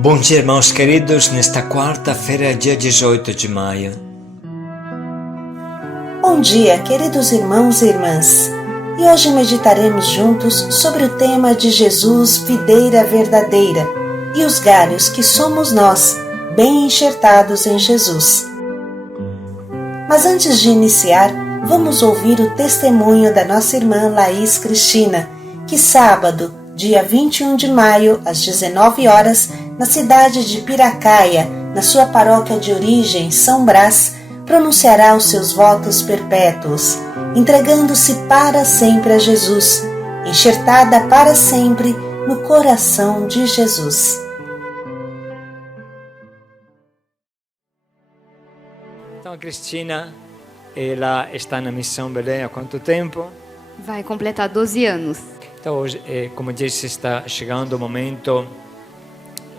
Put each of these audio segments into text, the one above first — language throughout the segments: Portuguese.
Bom dia, irmãos queridos, nesta quarta-feira, dia 18 de maio. Bom dia, queridos irmãos e irmãs. E hoje meditaremos juntos sobre o tema de Jesus, videira verdadeira, e os galhos que somos nós, bem enxertados em Jesus. Mas antes de iniciar, vamos ouvir o testemunho da nossa irmã Laís Cristina, que sábado, dia 21 de maio, às 19 horas, na cidade de Piracaia, na sua paróquia de origem, São Brás, pronunciará os seus votos perpétuos, entregando-se para sempre a Jesus, enxertada para sempre no coração de Jesus. Então, a Cristina, ela está na Missão Belém há quanto tempo? Vai completar 12 anos. Então, hoje, como disse, está chegando o momento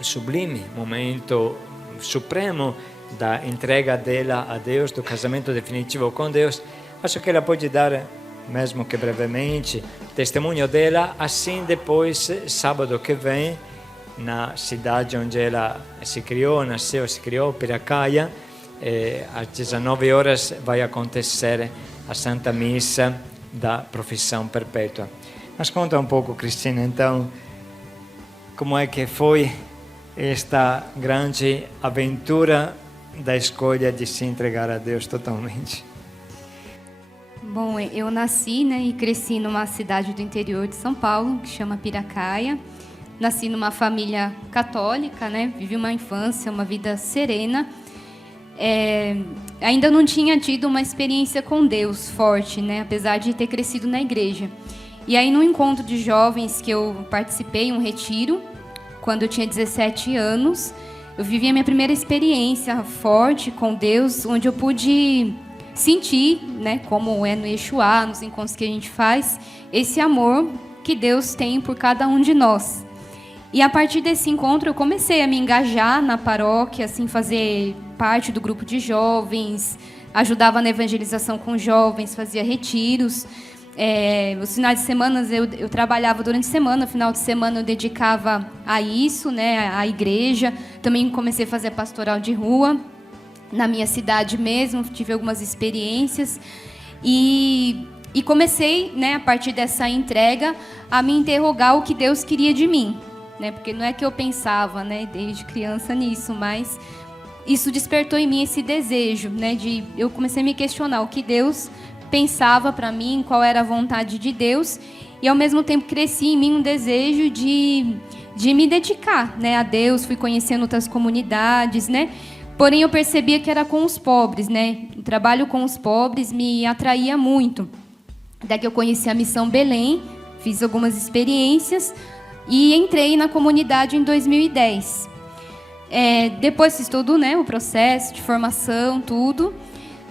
sublime, momento supremo da entrega dela a Deus, do casamento definitivo com Deus. Acho que ela pode dar, mesmo que brevemente, testemunho dela, assim depois, sábado que vem, na cidade onde ela se criou, nasceu, se criou, Piracaia, às 19 horas vai acontecer a Santa Missa da Profissão Perpétua. Mas conta um pouco, Cristina, então, como é que foi esta grande aventura da escolha de se entregar a Deus totalmente? Bom, eu nasci, e cresci numa cidade do interior de São Paulo, que chama Piracaia. Nasci numa família católica, vivi uma infância, uma vida serena. Ainda não tinha tido uma experiência com Deus forte, apesar de ter crescido na igreja. E aí, no encontro de jovens que eu participei, um retiro, quando eu tinha 17 anos, eu vivi a minha primeira experiência forte com Deus, onde eu pude sentir, como é no Yeshua, nos encontros que a gente faz, esse amor que Deus tem por cada um de nós. E a partir desse encontro eu comecei a me engajar na paróquia, assim, fazer parte do grupo de jovens, ajudava na evangelização com jovens, fazia retiros. Os finais de semana eu trabalhava durante a semana, no final de semana eu dedicava a isso, à igreja. Também comecei a fazer pastoral de rua, na minha cidade mesmo, tive algumas experiências. E comecei, a partir dessa entrega, a me interrogar o que Deus queria de mim. Porque não é que eu pensava, desde criança nisso, mas isso despertou em mim esse desejo, eu comecei a me questionar o que Deus pensava para mim, qual era a vontade de Deus, e ao mesmo tempo cresci em mim um desejo de me dedicar, a Deus. Fui conhecendo outras comunidades, porém eu percebia que era com os pobres, o trabalho com os pobres me atraía muito. Daí que eu conheci a Missão Belém, fiz algumas experiências e entrei na comunidade em 2010. Depois fiz todo o processo de formação, tudo.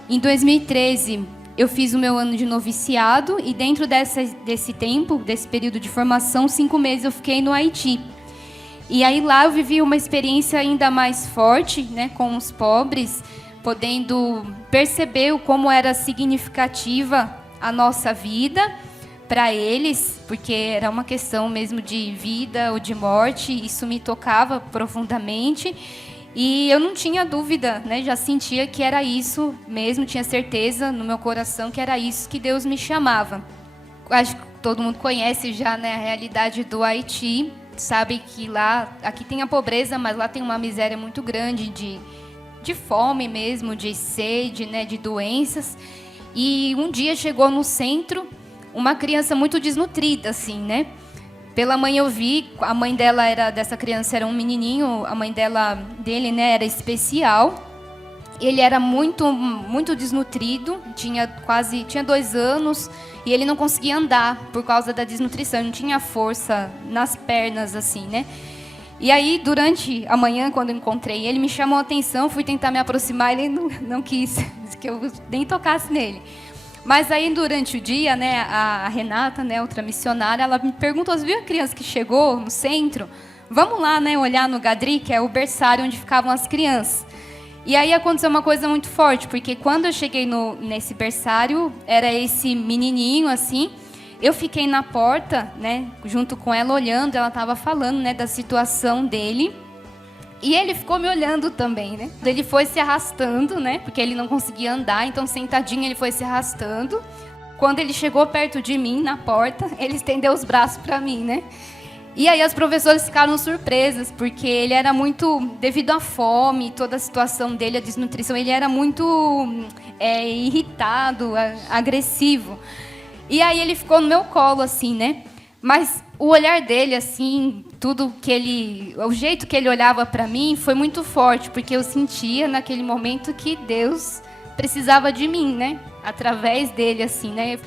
Em 2013 eu fiz o meu ano de noviciado e dentro desse tempo, desse período de formação, 5 meses eu fiquei no Haiti. E aí lá eu vivi uma experiência ainda mais forte, com os pobres, podendo perceber como era significativa a nossa vida para eles, porque era uma questão mesmo de vida ou de morte. Isso me tocava profundamente. E eu não tinha dúvida, já sentia que era isso mesmo, tinha certeza no meu coração que era isso que Deus me chamava. Acho que todo mundo conhece já, a realidade do Haiti, sabe que lá, aqui tem a pobreza, mas lá tem uma miséria muito grande de fome mesmo, de sede, de doenças. E um dia chegou no centro uma criança muito desnutrida, assim, Pela manhã eu vi, a mãe dessa criança era um menininho, a mãe dele, era especial. Ele era muito, muito desnutrido, tinha 2 anos, e ele não conseguia andar por causa da desnutrição, não tinha força nas pernas, assim, E aí, durante a manhã, quando eu encontrei ele, me chamou a atenção, fui tentar me aproximar, ele não quis que eu nem tocasse nele. Mas aí, durante o dia, a Renata, outra missionária, ela me perguntou: você viu a criança que chegou no centro? Vamos lá, olhar no Gadri, que é o berçário onde ficavam as crianças. E aí aconteceu uma coisa muito forte, porque quando eu cheguei nesse berçário, era esse menininho, assim, Eu fiquei na porta, junto com ela, olhando. Ela estava falando, da situação dele. E ele ficou me olhando também, né? Ele foi se arrastando, né? Porque ele não conseguia andar, então sentadinho ele foi se arrastando. Quando ele chegou perto de mim, na porta, ele estendeu os braços para mim, né? E aí as professoras ficaram surpresas, porque ele era muito, devido à fome, toda a situação dele, a desnutrição, ele era muito irritado, agressivo. E aí ele ficou no meu colo, assim, né? Mas o olhar dele, assim, o jeito que ele olhava para mim foi muito forte, porque eu sentia naquele momento que Deus precisava de mim, né? Através dele, assim, né?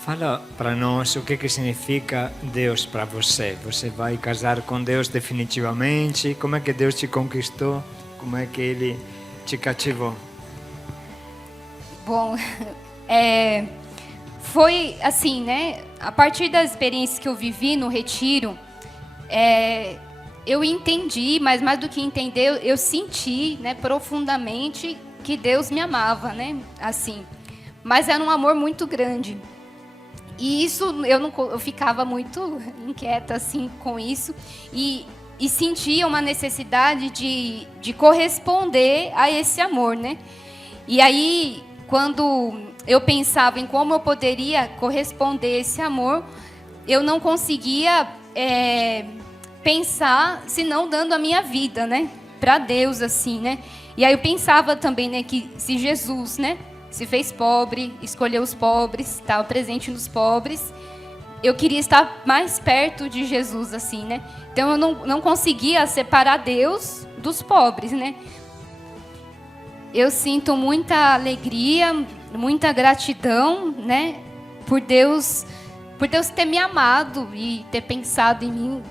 Fala para nós o que significa Deus para você. Você vai casar com Deus definitivamente? Como é que Deus te conquistou? Como é que Ele te cativou? Bom, foi assim, né? A partir das experiências que eu vivi no retiro, eu entendi, mas mais do que entender, eu senti, né, profundamente que Deus me amava, né? Assim, mas era um amor muito grande. E isso, eu ficava muito inquieta assim com isso e sentia uma necessidade de corresponder a esse amor, né? E aí, quando eu pensava em como eu poderia corresponder a esse amor, eu não conseguia pensar senão dando a minha vida, né, para Deus, assim, né? E aí eu pensava também, né, que se Jesus, né, se fez pobre, escolheu os pobres, estava presente nos pobres, eu queria estar mais perto de Jesus, assim, né? Então eu não conseguia separar Deus dos pobres, né? Eu sinto muita alegria, muita gratidão, né, por Deus ter me amado e ter pensado em mim.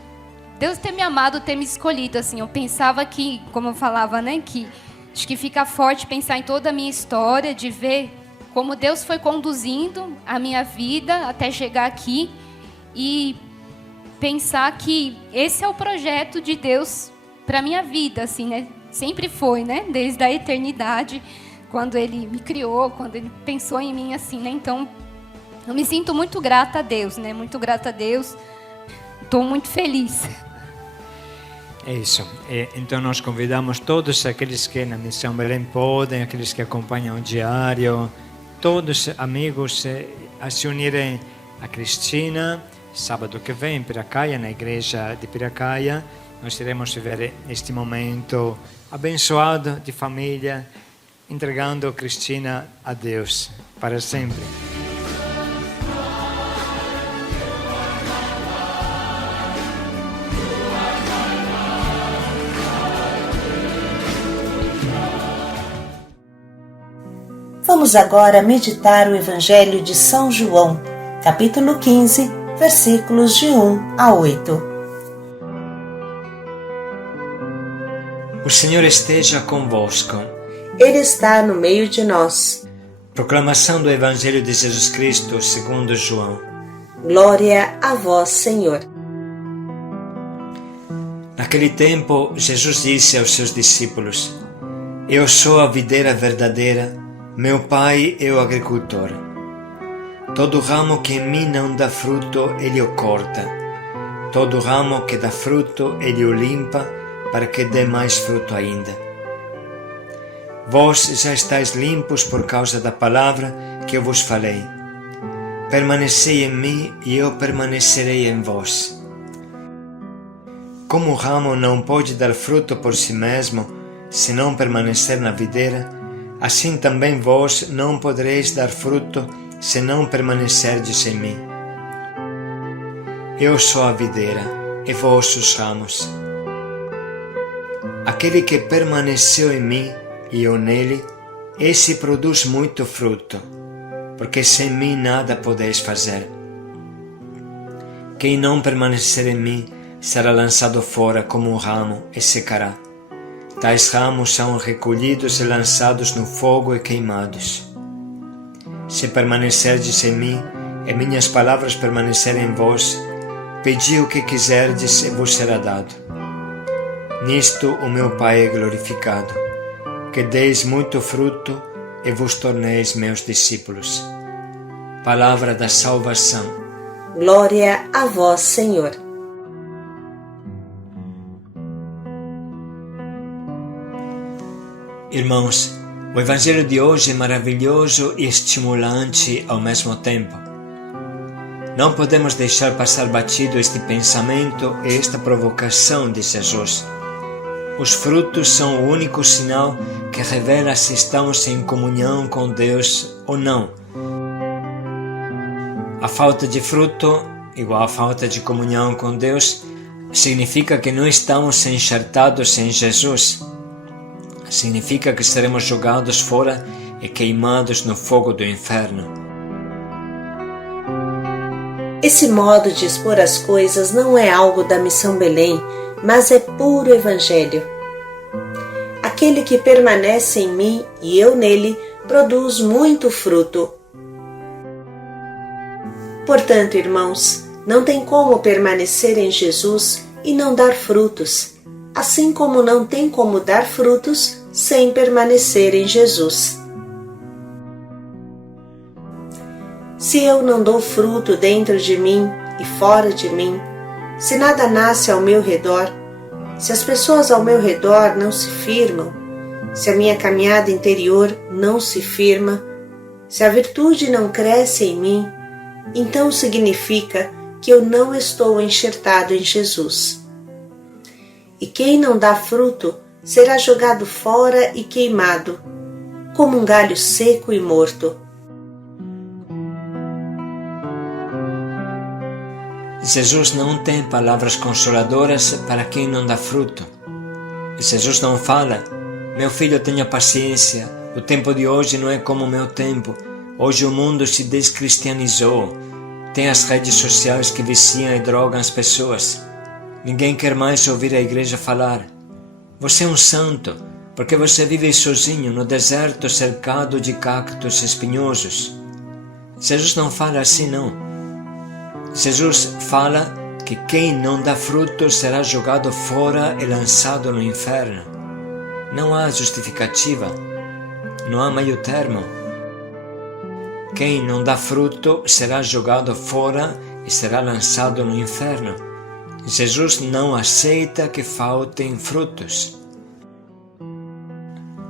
Deus ter me amado, ter me escolhido, assim. Eu pensava que, como eu falava, né, que acho que fica forte pensar em toda a minha história, de ver como Deus foi conduzindo a minha vida até chegar aqui e pensar que esse é o projeto de Deus para minha vida, assim, né? Sempre foi, né? Desde a eternidade, quando Ele me criou, quando Ele pensou em mim, assim, né? Então, eu me sinto muito grata a Deus, né? Muito grata a Deus. Estou muito feliz. É isso. Então nós convidamos todos aqueles que na Missão Belém podem, aqueles que acompanham o diário, todos amigos a se unirem a Cristina, sábado que vem em Piracaia, na igreja de Piracaia. Nós iremos viver este momento abençoado de família, entregando Cristina a Deus para sempre. Vamos agora meditar o Evangelho de São João, capítulo 15, versículos de 1 a 8. O Senhor esteja convosco. Ele está no meio de nós. Proclamação do Evangelho de Jesus Cristo segundo João. Glória a vós, Senhor. Naquele tempo, Jesus disse aos seus discípulos: Eu sou a videira verdadeira, meu Pai é o agricultor. Todo ramo que em mim não dá fruto, Ele o corta. Todo ramo que dá fruto, Ele o limpa, para que dê mais fruto ainda. Vós já estáis limpos por causa da palavra que eu vos falei. Permanecei em mim e eu permanecerei em vós. Como o ramo não pode dar fruto por si mesmo, se não permanecer na videira, assim também vós não podereis dar fruto, se não permanecerdes em mim. Eu sou a videira, e vós os ramos. Aquele que permaneceu em mim e eu nele, esse produz muito fruto, porque sem mim nada podeis fazer. Quem não permanecer em mim será lançado fora como um ramo e secará. Tais ramos são recolhidos e lançados no fogo e queimados. Se permanecerdes em mim e minhas palavras permanecerem em vós, pedi o que quiserdes e vos será dado. Nisto o meu Pai é glorificado, que deis muito fruto e vos torneis meus discípulos. Palavra da salvação. Glória a vós, Senhor. Irmãos, o Evangelho de hoje é maravilhoso e estimulante ao mesmo tempo. Não podemos deixar passar batido este pensamento e esta provocação de Jesus. Os frutos são o único sinal que revela se estamos em comunhão com Deus ou não. A falta de fruto, igual a falta de comunhão com Deus, significa que não estamos enxertados em Jesus. Significa que seremos jogados fora e queimados no fogo do inferno. Esse modo de expor as coisas não é algo da Missão Belém, mas é puro Evangelho. Aquele que permanece em mim e eu nele produz muito fruto. Portanto, irmãos, não tem como permanecer em Jesus e não dar frutos, assim como não tem como dar frutos sem permanecer em Jesus. Se eu não dou fruto dentro de mim e fora de mim, se nada nasce ao meu redor, se as pessoas ao meu redor não se firmam, se a minha caminhada interior não se firma, se a virtude não cresce em mim, então significa que eu não estou enxertado em Jesus. E quem não dá fruto será jogado fora e queimado, como um galho seco e morto. Jesus não tem palavras consoladoras para quem não dá fruto. Jesus não fala: meu filho, tenha paciência, o tempo de hoje não é como o meu tempo. Hoje o mundo se descristianizou. Tem as redes sociais que viciam e drogam as pessoas. Ninguém quer mais ouvir a igreja falar. Você é um santo, porque você vive sozinho no deserto cercado de cactos espinhosos. Jesus não fala assim, não. Jesus fala que quem não dá fruto será jogado fora e lançado no inferno. Não há justificativa, não há meio termo. Quem não dá fruto será jogado fora e será lançado no inferno. Jesus não aceita que faltem frutos.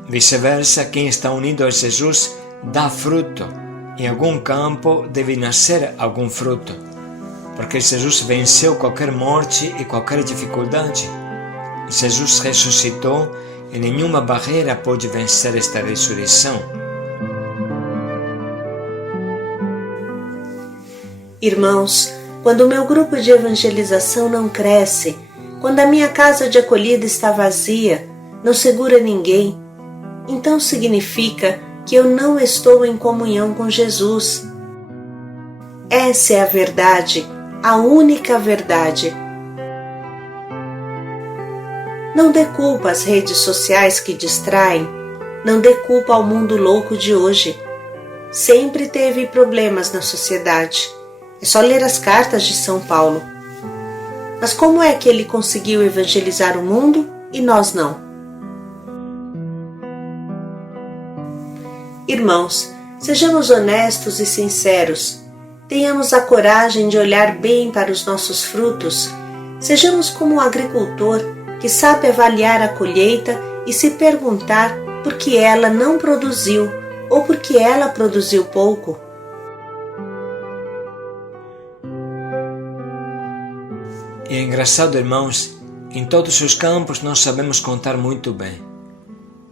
Vice-versa, quem está unido a Jesus dá fruto. Em algum campo deve nascer algum fruto, porque Jesus venceu qualquer morte e qualquer dificuldade. Jesus ressuscitou e nenhuma barreira pode vencer esta ressurreição. Irmãos, quando o meu grupo de evangelização não cresce, quando a minha casa de acolhida está vazia, não segura ninguém, então significa que eu não estou em comunhão com Jesus. Essa é a verdade, a única verdade. Não dê culpa às redes sociais que distraem, não dê culpa ao mundo louco de hoje. Sempre teve problemas na sociedade. É só ler as cartas de São Paulo. Mas como é que ele conseguiu evangelizar o mundo e nós não? Irmãos, sejamos honestos e sinceros. Tenhamos a coragem de olhar bem para os nossos frutos. Sejamos como um agricultor que sabe avaliar a colheita e se perguntar por que ela não produziu ou por que ela produziu pouco. E é engraçado, irmãos, em todos os campos nós sabemos contar muito bem.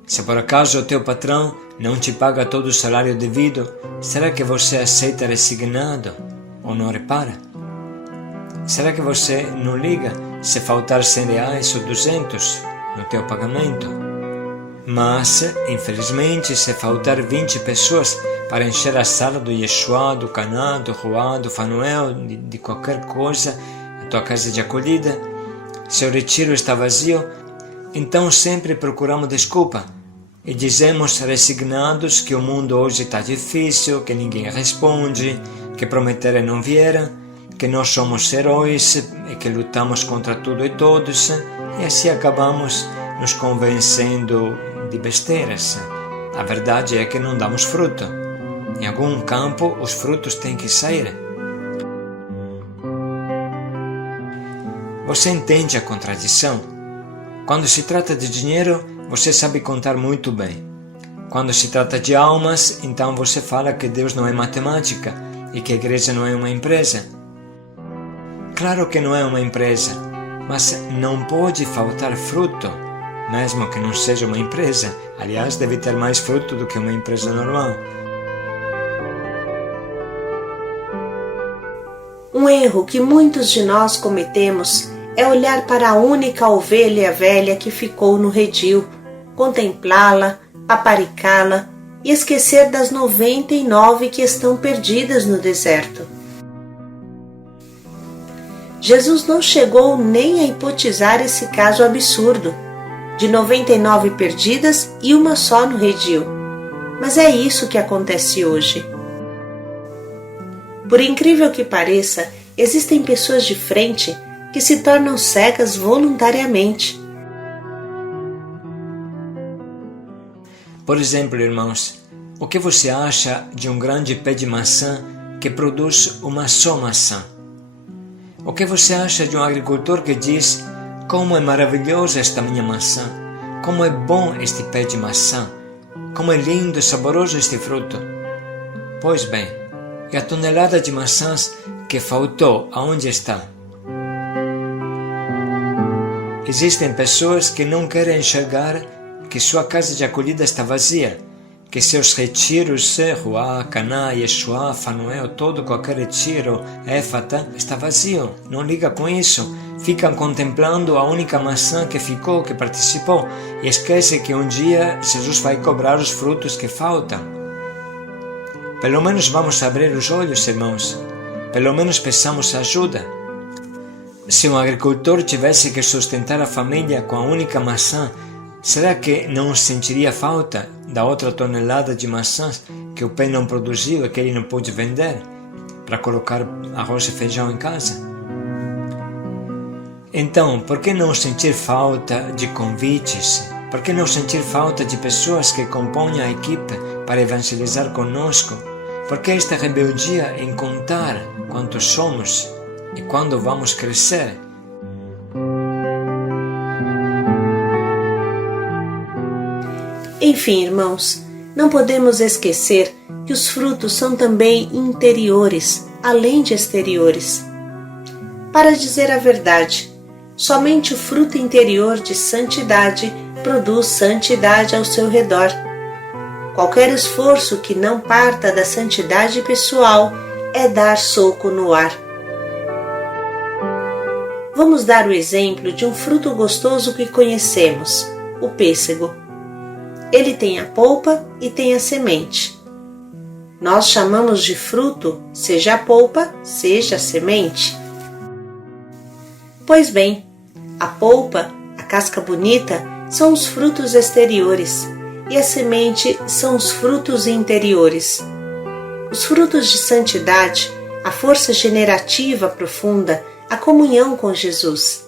Se por acaso o teu patrão não te paga todo o salário devido, será que você aceita resignado ou não repara? Será que você não liga se faltar 100 reais ou 200 no teu pagamento? Mas, infelizmente, se faltar 20 pessoas para encher a sala do Yeshua, do Caná, do Ruá, do Fanuel, de qualquer coisa, a tua casa de acolhida, se o retiro está vazio, então sempre procuramos desculpa e dizemos resignados que o mundo hoje está difícil, que ninguém responde, que prometeram não vieram, que nós somos heróis e que lutamos contra tudo e todos, e assim acabamos nos convencendo de besteiras. A verdade é que não damos fruto. Em algum campo os frutos têm que sair. Você entende a contradição? Quando se trata de dinheiro, você sabe contar muito bem. Quando se trata de almas, então você fala que Deus não é matemática e que a igreja não é uma empresa. Claro que não é uma empresa, mas não pode faltar fruto, mesmo que não seja uma empresa. Aliás, deve ter mais fruto do que uma empresa normal. Um erro que muitos de nós cometemos é olhar para a única ovelha velha que ficou no redil, contemplá-la, paparicá-la e esquecer das 99 que estão perdidas no deserto. Jesus não chegou nem a hipotizar esse caso absurdo, de 99 perdidas e uma só no redil. Mas é isso que acontece hoje. Por incrível que pareça, existem pessoas de frente que se tornam cegas voluntariamente. Por exemplo, irmãos, o que você acha de um grande pé de maçã que produz uma só maçã? O que você acha de um agricultor que diz: como é maravilhosa esta minha maçã, como é bom este pé de maçã, como é lindo e saboroso este fruto? Pois bem, e a tonelada de maçãs que faltou, aonde está? Existem pessoas que não querem enxergar que sua casa de acolhida está vazia, que seus retiros, Ruá, Caná, Yeshua, Fanuel, todo qualquer retiro, Éfata, está vazio. Não liga com isso. Ficam contemplando a única maçã que ficou, que participou, e esquece que um dia Jesus vai cobrar os frutos que faltam. Pelo menos vamos abrir os olhos, irmãos. Pelo menos peçamos ajuda. Se um agricultor tivesse que sustentar a família com a única maçã, será que não sentiria falta da outra tonelada de maçãs que o pé não produziu e que ele não pôde vender para colocar arroz e feijão em casa? Então, por que não sentir falta de convites? Por que não sentir falta de pessoas que compõem a equipe para evangelizar conosco? Por que esta rebeldia em contar quantos somos e quando vamos crescer? Enfim, irmãos, não podemos esquecer que os frutos são também interiores, além de exteriores. Para dizer a verdade, somente o fruto interior de santidade produz santidade ao seu redor. Qualquer esforço que não parta da santidade pessoal é dar soco no ar. Vamos dar o exemplo de um fruto gostoso que conhecemos, o pêssego. Ele tem a polpa e tem a semente. Nós chamamos de fruto, seja a polpa, seja a semente. Pois bem, a polpa, a casca bonita, são os frutos exteriores e a semente são os frutos interiores. Os frutos de santidade, a força generativa profunda, a comunhão com Jesus.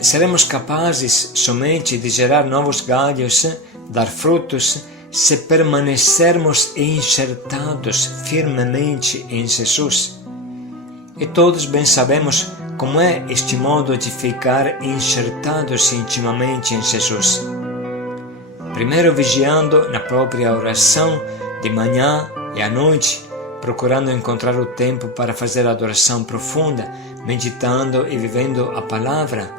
Seremos capazes somente de gerar novos galhos, dar frutos, se permanecermos enxertados firmemente em Jesus. E todos bem sabemos como é este modo de ficar enxertados intimamente em Jesus. Primeiro vigiando na própria oração, de manhã e à noite, procurando encontrar o tempo para fazer a adoração profunda, meditando e vivendo a palavra.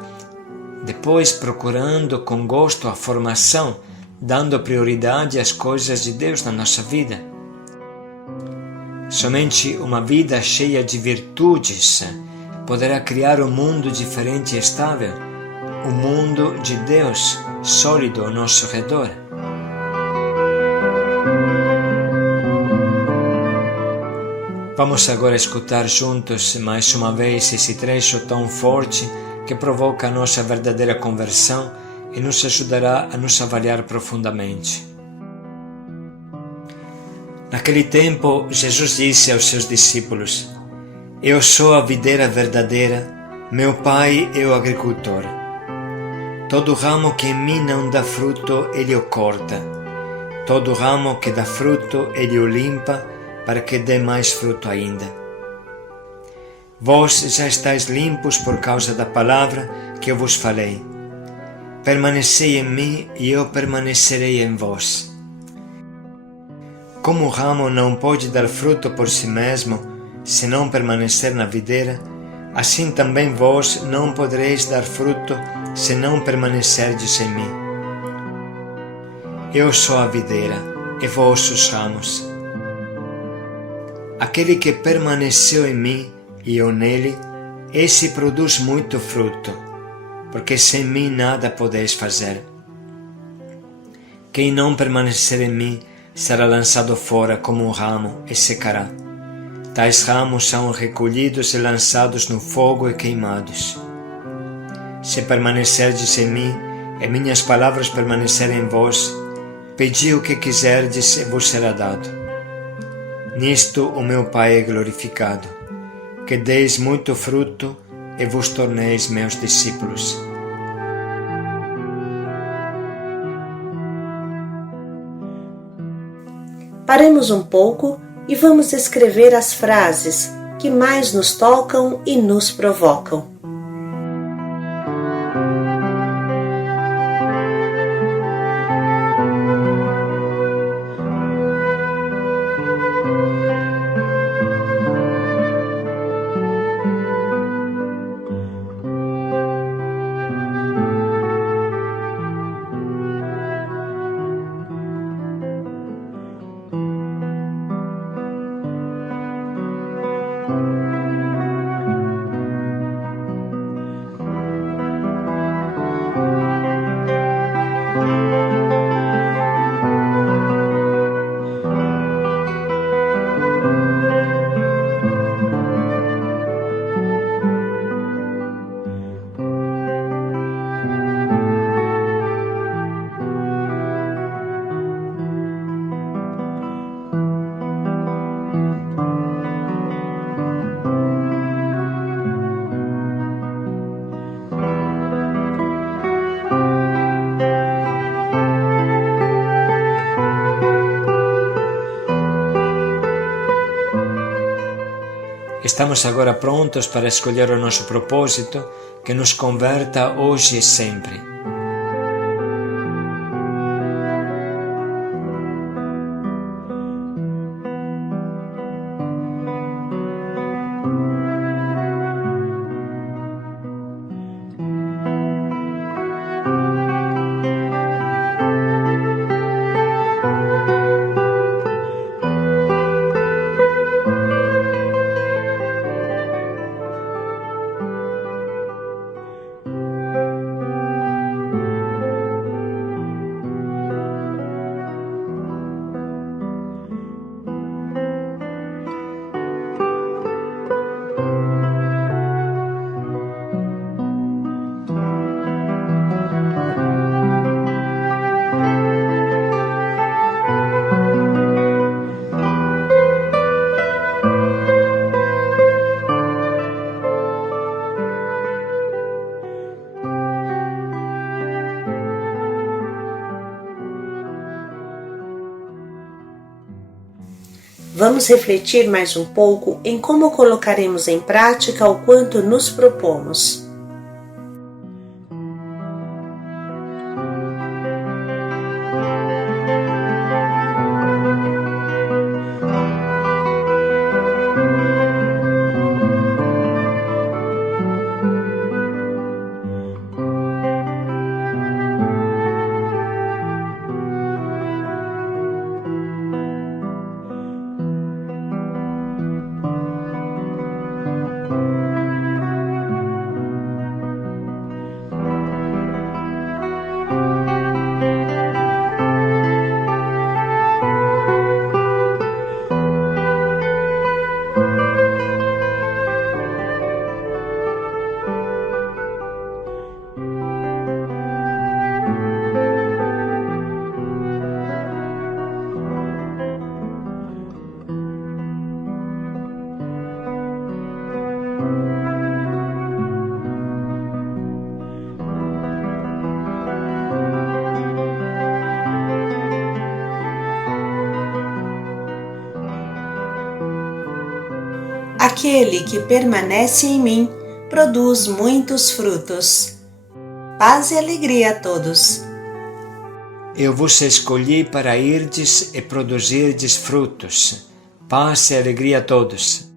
Depois procurando com gosto a formação, dando prioridade às coisas de Deus na nossa vida. Somente uma vida cheia de virtudes poderá criar um mundo diferente e estável, um mundo de Deus sólido ao nosso redor. Vamos agora escutar juntos mais uma vez esse trecho tão forte que provoca a nossa verdadeira conversão e nos ajudará a nos avaliar profundamente. Naquele tempo, Jesus disse aos seus discípulos: Eu sou a videira verdadeira, meu Pai é o agricultor. Todo ramo que em mim não dá fruto, Ele o corta. Todo ramo que dá fruto, Ele o limpa, para que dê mais fruto ainda. Vós já estáis limpos por causa da palavra que eu vos falei. Permanecei em mim e eu permanecerei em vós. Como o ramo não pode dar fruto por si mesmo, se não permanecer na videira, assim também vós não podereis dar fruto, se não permanecerdes em mim. Eu sou a videira, e vós os ramos. Aquele que permaneceu em mim e eu nele, esse produz muito fruto, porque sem mim nada podeis fazer. Quem não permanecer em mim será lançado fora como um ramo e secará. Tais ramos são recolhidos e lançados no fogo e queimados. Se permanecerdes em mim e minhas palavras permanecerem em vós, pedi o que quiserdes e vos será dado. Nisto o meu Pai é glorificado, que deis muito fruto e vos torneis meus discípulos. Paremos um pouco e vamos escrever as frases que mais nos tocam e nos provocam. Estamos agora prontos para escolher o nosso propósito que nos converta hoje e sempre. Vamos refletir mais um pouco em como colocaremos em prática o quanto nos propomos. Aquele que permanece em mim produz muitos frutos. Paz e alegria a todos. Eu vos escolhi para irdes e produzirdes frutos. Paz e alegria a todos.